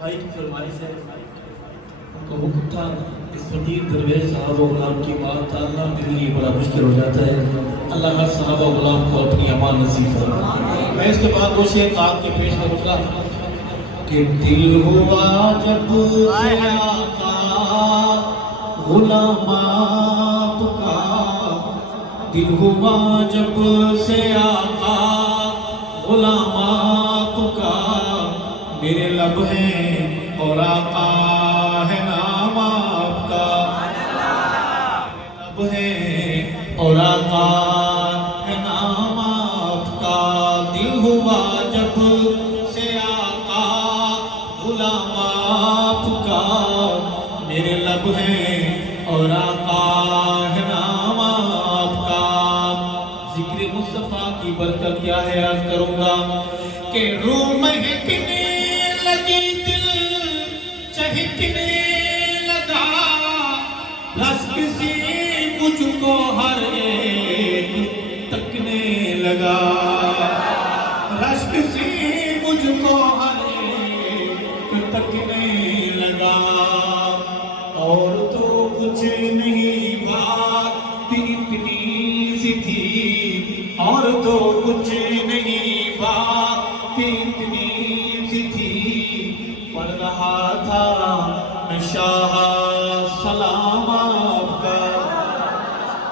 بھائی کی فرمائش ہے، ان کا حکم تھا اس فقیر درویش صحابہ غلام کی بات ٹالنا میرے لیے بڑا مشکل ہو جاتا ہے، اللہ ہر صحابہ غلام کو اپنی امان نصیب فرمائے۔ میں اس کے بعد وہ شعر آپ کے پیش کروں گا کہ دل ہوا جب سے آقا غلام آپ کا، دل ہوا جب سے آقا غلام آپ کا، میرے لب ہیں اور آقا ہے نام آپ کا، لب ہے اور آقا ہے نام آپ کا، دل ہوا جب سے آقا غلام آپ کا، میرے لب ہیں اور آقا ہے نام آپ کا۔ ذکر مصطفیٰ کی برکت کیا ہے عرض کروں گا کہ روح مہکنے لگی دل چہکنے لگا، رشک سے مجھ کو ہر ایک تکنے لگا، رشک سے مجھ کو ہر ایک تکنے لگا، اور تو کچھ نہیں بات اتنی سی تھی، اور تو کچھ نہیں بات اتنی سی تھی، پڑھ رہا تھا میں شاہ سلام آپ کا۔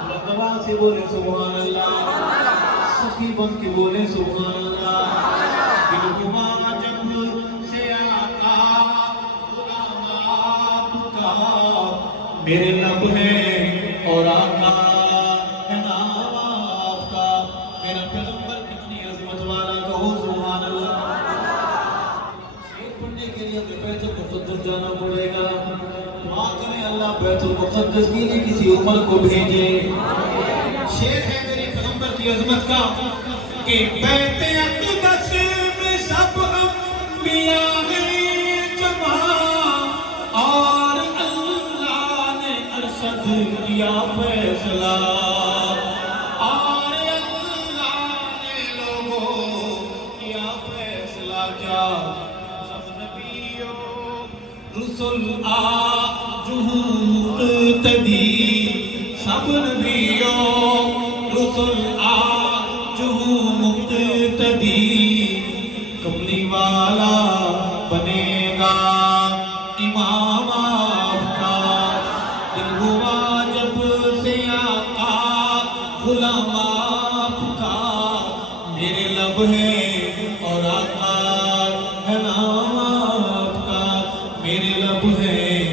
لگوا سے بولے سبحان اللہ، سخی بن کے بولے سبحان اللہ۔ دل ہوا جب سے آقا غلام آپ کا، میرے لب ہیں اور آقا ہے نام آپ کا، میرا پیغمبر کتنی عظمت والا، کہو سبحان اللہ۔ شعر پڑھنے کے لیے بیت المقدس جانا پڑے گا، دعا کریں اللہ بیت المقدس کے لیے کسی عمر کو بھیجے۔ شعر ہے میرے پیغمبر کی عظمت کا کہ بیت اقدس میں سب انبیاء ہیں جمع، اور اللہ نے ارشد کیا فیصلہ، اور اللہ نے لوگوں کیا فیصلہ، کیا سب نبیوں رسول آج ہوں مقتدی، سب نبیوں رسول آج ہوں مقتدی، کملی والا بنے گا امام آپ کا، دل ہوا جب سے آقا غلام آپ کا، میرے لب ہیں اور آقا ہے نام آپ کا، میرے لب ہیں